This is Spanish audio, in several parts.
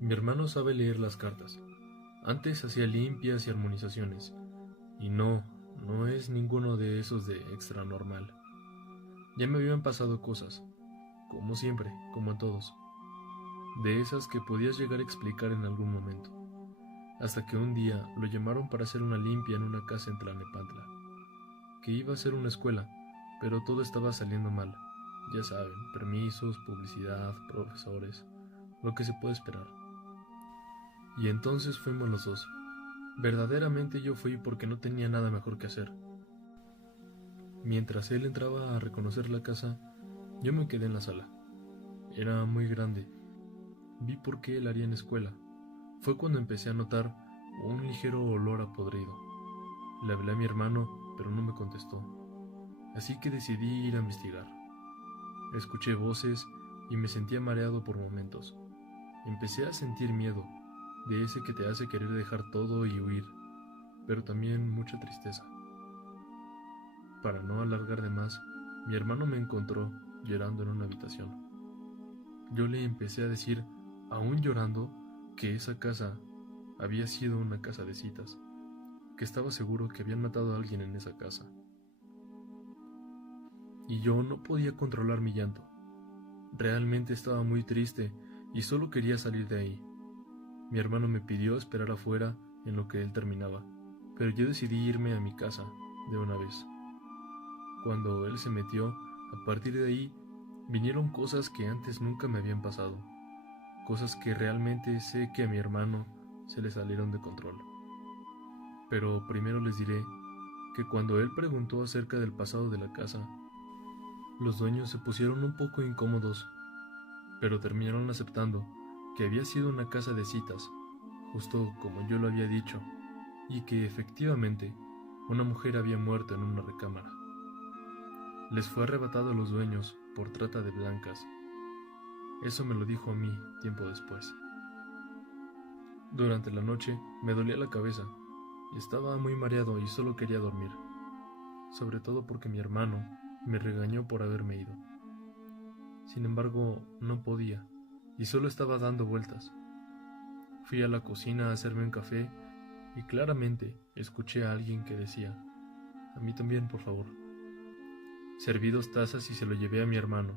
Mi hermano sabe leer las cartas. Antes hacía limpias y armonizaciones. Y no es ninguno de esos de extra normal. Ya me habían pasado cosas, como siempre, como a todos. De esas que podías llegar a explicar en algún momento. Hasta que un día lo llamaron para hacer una limpia en una casa en Tlalnepantla, que iba a ser una escuela, pero todo estaba saliendo mal. Ya saben, permisos, publicidad, profesores, lo que se puede esperar. Y entonces fuimos los dos. Verdaderamente yo fui porque no tenía nada mejor que hacer. Mientras él entraba a reconocer la casa, yo me quedé en la sala. Era muy grande. Vi por qué él haría en escuela. Fue cuando empecé a notar un ligero olor a podrido. Le hablé a mi hermano, pero no me contestó. Así que decidí ir a investigar. Escuché voces y me sentía mareado por momentos. Empecé a sentir miedo, de ese que te hace querer dejar todo y huir, pero también mucha tristeza. Para no alargar de más, mi hermano me encontró llorando en una habitación. Yo le empecé a decir, aún llorando, que esa casa había sido una casa de citas, que estaba seguro que habían matado a alguien en esa casa. Y yo no podía controlar mi llanto. Realmente estaba muy triste y solo quería salir de ahí. Mi hermano me pidió esperar afuera en lo que él terminaba, pero yo decidí irme a mi casa de una vez. Cuando él se metió, a partir de ahí, vinieron cosas que antes nunca me habían pasado, cosas que realmente sé que a mi hermano se le salieron de control. Pero primero les diré que cuando él preguntó acerca del pasado de la casa, los dueños se pusieron un poco incómodos, pero terminaron aceptando que había sido una casa de citas, justo como yo lo había dicho, y que efectivamente una mujer había muerto en una recámara. Les fue arrebatado a los dueños por trata de blancas. Eso me lo dijo a mí tiempo después. Durante la noche me dolía la cabeza, estaba muy mareado y solo quería dormir, sobre todo porque mi hermano me regañó por haberme ido. Sin embargo, no podía, y solo estaba dando vueltas. Fui a la cocina a hacerme un café y claramente escuché a alguien que decía, a mí también, por favor. Serví 2 tazas y se lo llevé a mi hermano,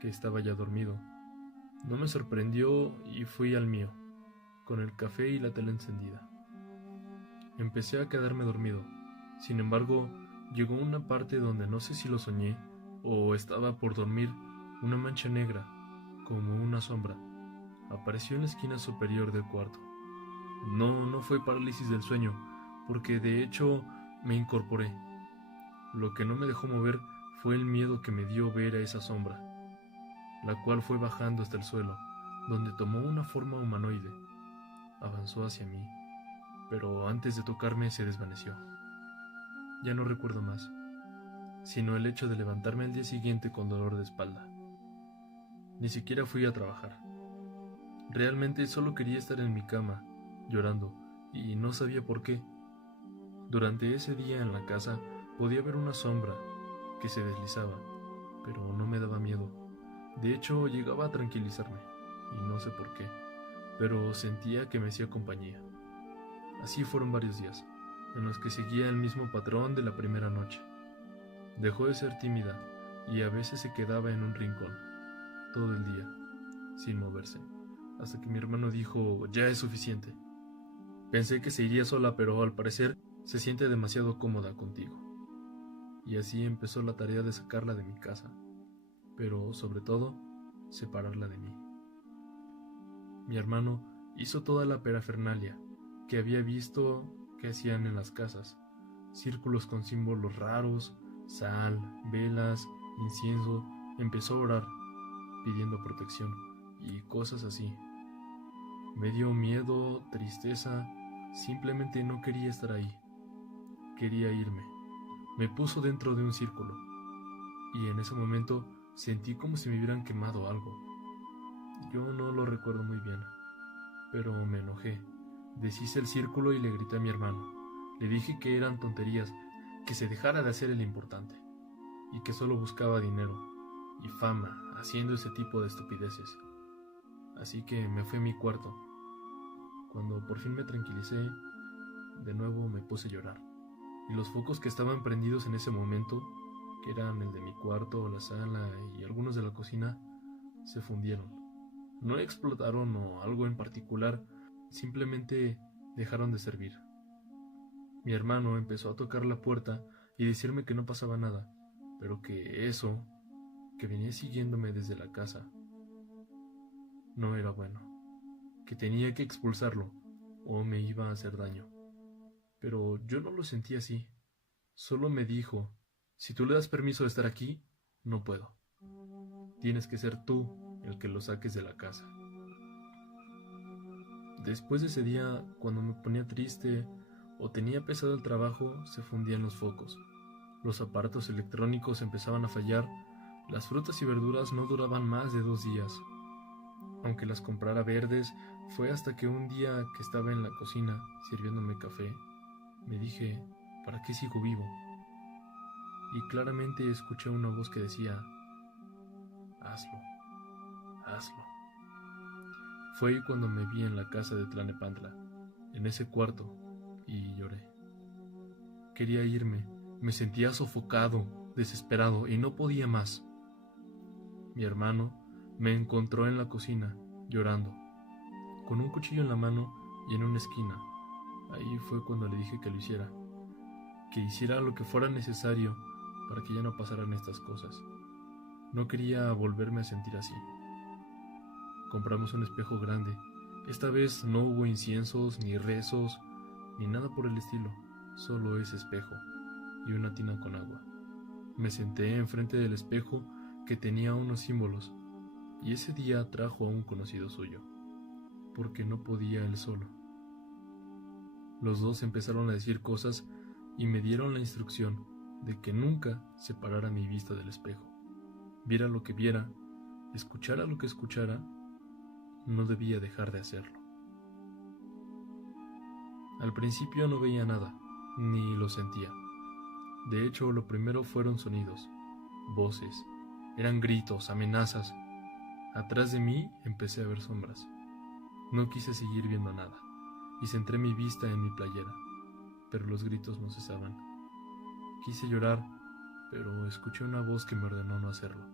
que estaba ya dormido. No me sorprendió y fui al mío, con el café y la tele encendida. Empecé a quedarme dormido. Sin embargo, llegó una parte donde no sé si lo soñé o estaba por dormir, una mancha negra, como una sombra. Apareció en la esquina superior del cuarto. No fue parálisis del sueño, porque de hecho me incorporé. Lo que no me dejó mover fue el miedo que me dio ver a esa sombra, la cual fue bajando hasta el suelo, donde tomó una forma humanoide. Avanzó hacia mí, pero antes de tocarme se desvaneció. Ya no recuerdo más, sino el hecho de levantarme al día siguiente con dolor de espalda. Ni siquiera fui a trabajar. Realmente solo quería estar en mi cama, llorando, y no sabía por qué. Durante ese día en la casa podía ver una sombra que se deslizaba, pero no me daba miedo. De hecho, llegaba a tranquilizarme, y no sé por qué, pero sentía que me hacía compañía. Así fueron varios días, en los que seguía el mismo patrón de la primera noche. Dejó de ser tímida, y a veces se quedaba en un rincón, todo el día, sin moverse, hasta que mi hermano dijo, ya es suficiente. Pensé que se iría sola, pero al parecer se siente demasiado cómoda contigo. Y así empezó la tarea de sacarla de mi casa, pero sobre todo, separarla de mí. Mi hermano hizo toda la parafernalia que había visto que hacían en las casas, círculos con símbolos raros, sal, velas, incienso. Empezó a orar, pidiendo protección y cosas así. Me dio miedo, tristeza, simplemente no quería estar ahí. Quería irme. Me puso dentro de un círculo y en ese momento sentí como si me hubieran quemado algo. Yo no lo recuerdo muy bien, pero me enojé. Deshice el círculo y le grité a mi hermano. Le dije que eran tonterías, que se dejara de hacer el importante y que solo buscaba dinero y fama haciendo ese tipo de estupideces. así que me fui a mi cuarto. Cuando por fin me tranquilicé, de nuevo me puse a llorar, y los focos que estaban prendidos en ese momento, que eran el de mi cuarto, la sala y algunos de la cocina, se fundieron. No explotaron o algo en particular, simplemente dejaron de servir. Mi hermano empezó a tocar la puerta y decirme que no pasaba nada, pero que eso, que venía siguiéndome desde la casa, no era bueno, que tenía que expulsarlo o me iba a hacer daño. Pero yo no lo sentí así. Solo me dijo: si tú le das permiso de estar aquí, no puedo. Tienes que ser tú el que lo saques de la casa. Después de ese día, cuando me ponía triste o tenía pesado el trabajo, se fundían los focos. Los aparatos electrónicos empezaban a fallar. Las frutas y verduras no duraban más de 2 días. Aunque las comprara verdes, fue hasta que un día que estaba en la cocina sirviéndome café, me dije: ¿para qué sigo vivo? Y claramente escuché una voz que decía: hazlo, hazlo. Fue ahí cuando me vi en la casa de Tlanepantla, en ese cuarto, y lloré. Quería irme, me sentía sofocado, desesperado, y no podía más. Mi hermano me encontró en la cocina, llorando, con un cuchillo en la mano y en una esquina. Ahí fue cuando le dije que lo hiciera, que hiciera lo que fuera necesario para que ya no pasaran estas cosas. No quería volverme a sentir así. Compramos un espejo grande. Esta vez no hubo inciensos, ni rezos, ni nada por el estilo, solo ese espejo y una tina con agua. Me senté enfrente del espejo que tenía unos símbolos, y ese día trajo a un conocido suyo, porque no podía él solo. Los dos empezaron a decir cosas y me dieron la instrucción de que nunca separara mi vista del espejo. Viera lo que viera, escuchara lo que escuchara, no debía dejar de hacerlo. Al principio no veía nada, ni lo sentía. De hecho, lo primero fueron sonidos, voces, eran gritos, amenazas. Atrás de mí empecé a ver sombras. No quise seguir viendo nada, y centré mi vista en mi playera, pero los gritos no cesaban. Quise llorar, pero escuché una voz que me ordenó no hacerlo.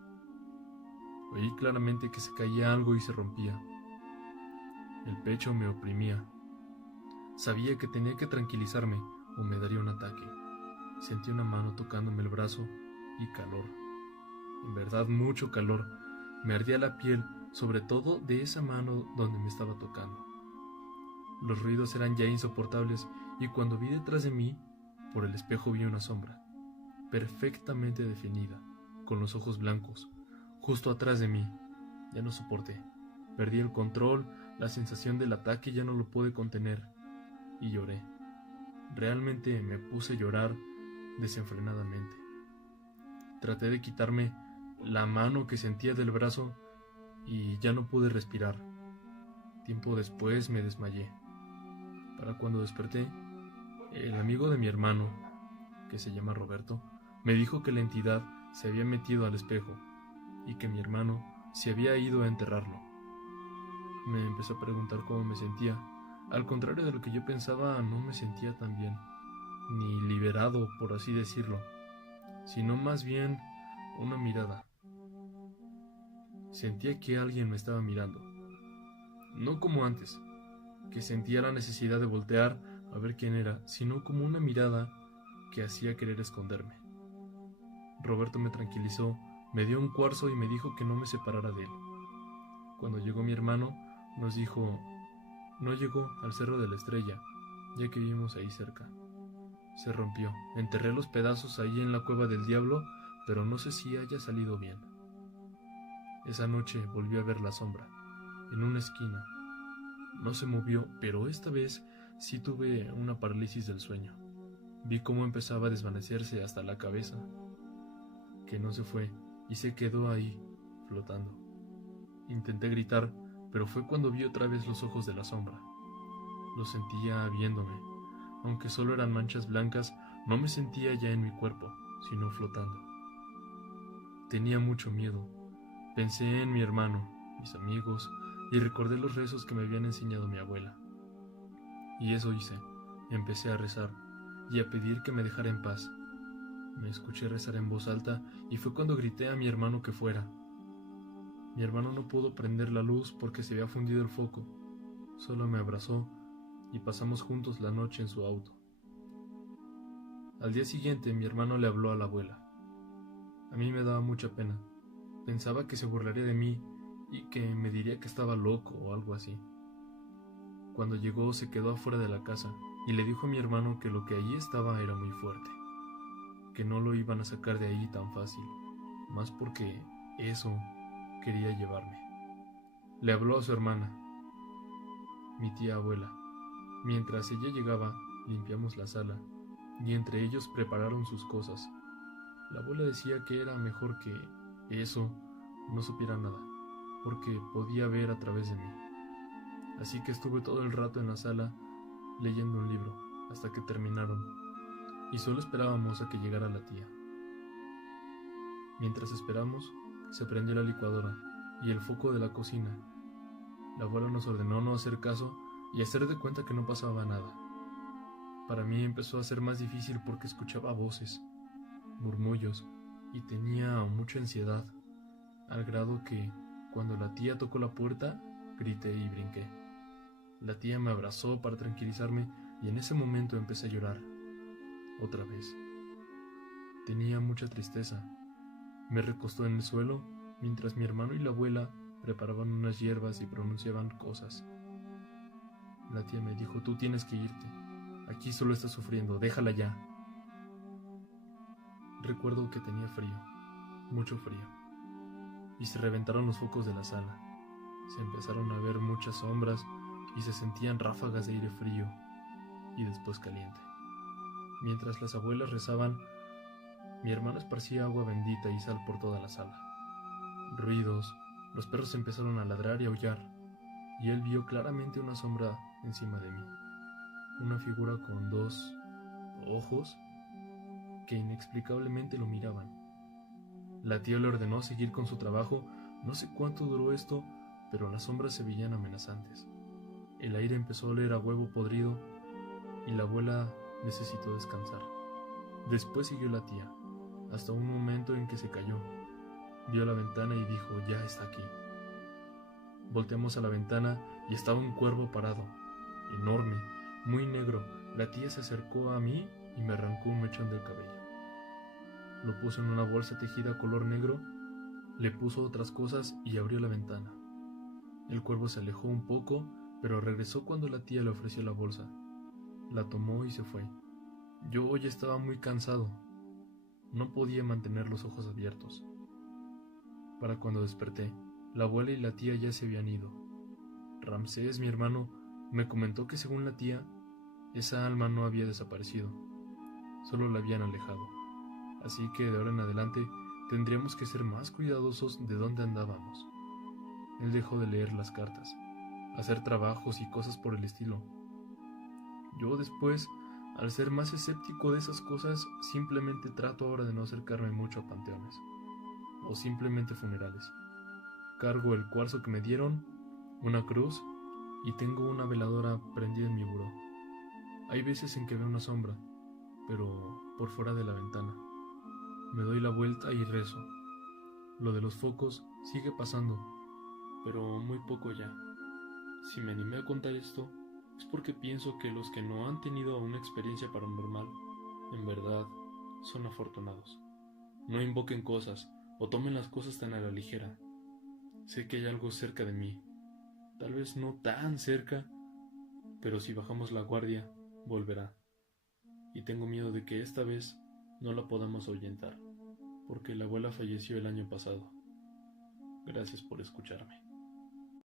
Oí claramente que se caía algo y se rompía. El pecho me oprimía. Sabía que tenía que tranquilizarme o me daría un ataque. Sentí una mano tocándome el brazo y calor. En verdad, mucho calor. Me ardía la piel, sobre todo de esa mano donde me estaba tocando. Los ruidos eran ya insoportables y cuando vi detrás de mí, por el espejo vi una sombra, perfectamente definida, con los ojos blancos, justo atrás de mí. Ya no soporté. Perdí el control, la sensación del ataque ya no lo pude contener y lloré. Realmente me puse a llorar desenfrenadamente. Traté de quitarme la mano que sentía del brazo y ya no pude respirar. Tiempo después me desmayé. Para cuando desperté, el amigo de mi hermano, que se llama Roberto, me dijo que la entidad se había metido al espejo y que mi hermano se había ido a enterrarlo. Me empezó a preguntar cómo me sentía. Al contrario de lo que yo pensaba, no me sentía tan bien, ni liberado, por así decirlo, sino más bien una mirada. Sentía que alguien me estaba mirando. No como antes, que sentía la necesidad de voltear a ver quién era, sino como una mirada que hacía querer esconderme. Roberto me tranquilizó, me dio un cuarzo y me dijo que no me separara de él. Cuando llegó mi hermano, nos dijo: no llegó al Cerro de la Estrella, ya que vivimos ahí cerca. Se rompió. Enterré los pedazos ahí en la cueva del diablo, pero no sé si haya salido bien. Esa noche volví a ver la sombra, en una esquina. No se movió, pero esta vez sí tuve una parálisis del sueño. Vi cómo empezaba a desvanecerse hasta la cabeza, que no se fue y se quedó ahí, flotando. Intenté gritar, pero fue cuando vi otra vez los ojos de la sombra. Lo sentía viéndome. Aunque solo eran manchas blancas, no me sentía ya en mi cuerpo, sino flotando. Tenía mucho miedo. Pensé en mi hermano, mis amigos y recordé los rezos que me habían enseñado mi abuela. Y eso hice. Empecé a rezar y a pedir que me dejara en paz. Me escuché rezar en voz alta y fue cuando grité a mi hermano que fuera. Mi hermano no pudo prender la luz porque se había fundido el foco. Solo me abrazó y pasamos juntos la noche en su auto. Al día siguiente mi hermano le habló a la abuela. A mí me daba mucha pena. Pensaba que se burlaría de mí y que me diría que estaba loco o algo así. Cuando llegó se quedó afuera de la casa y le dijo a mi hermano que lo que allí estaba era muy fuerte, que no lo iban a sacar de ahí tan fácil, más porque eso quería llevarme. Le habló a su hermana, mi tía abuela. Mientras ella llegaba, limpiamos la sala y entre ellos prepararon sus cosas. La abuela decía que era mejor que eso no supiera nada, porque podía ver a través de mí. Así que estuve todo el rato en la sala leyendo un libro hasta que terminaron y solo esperábamos a que llegara la tía. Mientras esperamos, se prendió la licuadora y el foco de la cocina. La abuela nos ordenó no hacer caso y hacer de cuenta que no pasaba nada. Para mí empezó a ser más difícil porque escuchaba voces, murmullos y tenía mucha ansiedad, al grado que, cuando la tía tocó la puerta, grité y brinqué. La tía me abrazó para tranquilizarme y en ese momento empecé a llorar. Otra vez. Tenía mucha tristeza. Me recostó en el suelo mientras mi hermano y la abuela preparaban unas hierbas y pronunciaban cosas. La tía me dijo: tú tienes que irte. Aquí solo estás sufriendo, déjala ya. Recuerdo que tenía frío, mucho frío, y se reventaron los focos de la sala. Se empezaron a ver muchas sombras y se sentían ráfagas de aire frío y después caliente. Mientras las abuelas rezaban, mi hermano esparcía agua bendita y sal por toda la sala. Ruidos, los perros empezaron a ladrar y aullar, y él vio claramente una sombra encima de mí, una figura con 2 ojos que inexplicablemente lo miraban. La tía le ordenó seguir con su trabajo. No sé cuánto duró esto, pero las sombras se veían amenazantes. El aire empezó a oler a huevo podrido y la abuela necesitó descansar. Después siguió la tía, hasta un momento en que se cayó. Vio la ventana y dijo: ya está aquí. Volteamos a la ventana y estaba un cuervo parado, enorme, muy negro. La tía se acercó a mí y me arrancó un mechón del cabello. Lo puso en una bolsa tejida color negro, le puso otras cosas y abrió la ventana. El cuervo se alejó un poco, pero regresó cuando la tía le ofreció la bolsa. La tomó y se fue. Yo hoy estaba muy cansado. No podía mantener los ojos abiertos. Para cuando desperté, la abuela y la tía ya se habían ido. Ramsés, mi hermano, me comentó que según la tía, esa alma no había desaparecido, solo la habían alejado. Así que de ahora en adelante tendríamos que ser más cuidadosos de dónde andábamos. Él dejó de leer las cartas, hacer trabajos y cosas por el estilo. Yo después, al ser más escéptico de esas cosas, simplemente trato ahora de no acercarme mucho a panteones, o simplemente funerales. Cargo el cuarzo que me dieron, una cruz, y tengo una veladora prendida en mi buró. Hay veces en que veo una sombra, pero por fuera de la ventana. Me doy la vuelta y rezo. Lo de los focos sigue pasando, pero muy poco ya. Si me animé a contar esto, es porque pienso que los que no han tenido una experiencia paranormal, en verdad, son afortunados. No invoquen cosas o tomen las cosas tan a la ligera. Sé que hay algo cerca de mí, tal vez no tan cerca, pero si bajamos la guardia, volverá. Y tengo miedo de que esta vez no la podamos ahuyentar, porque la abuela falleció el año pasado. Gracias por escucharme.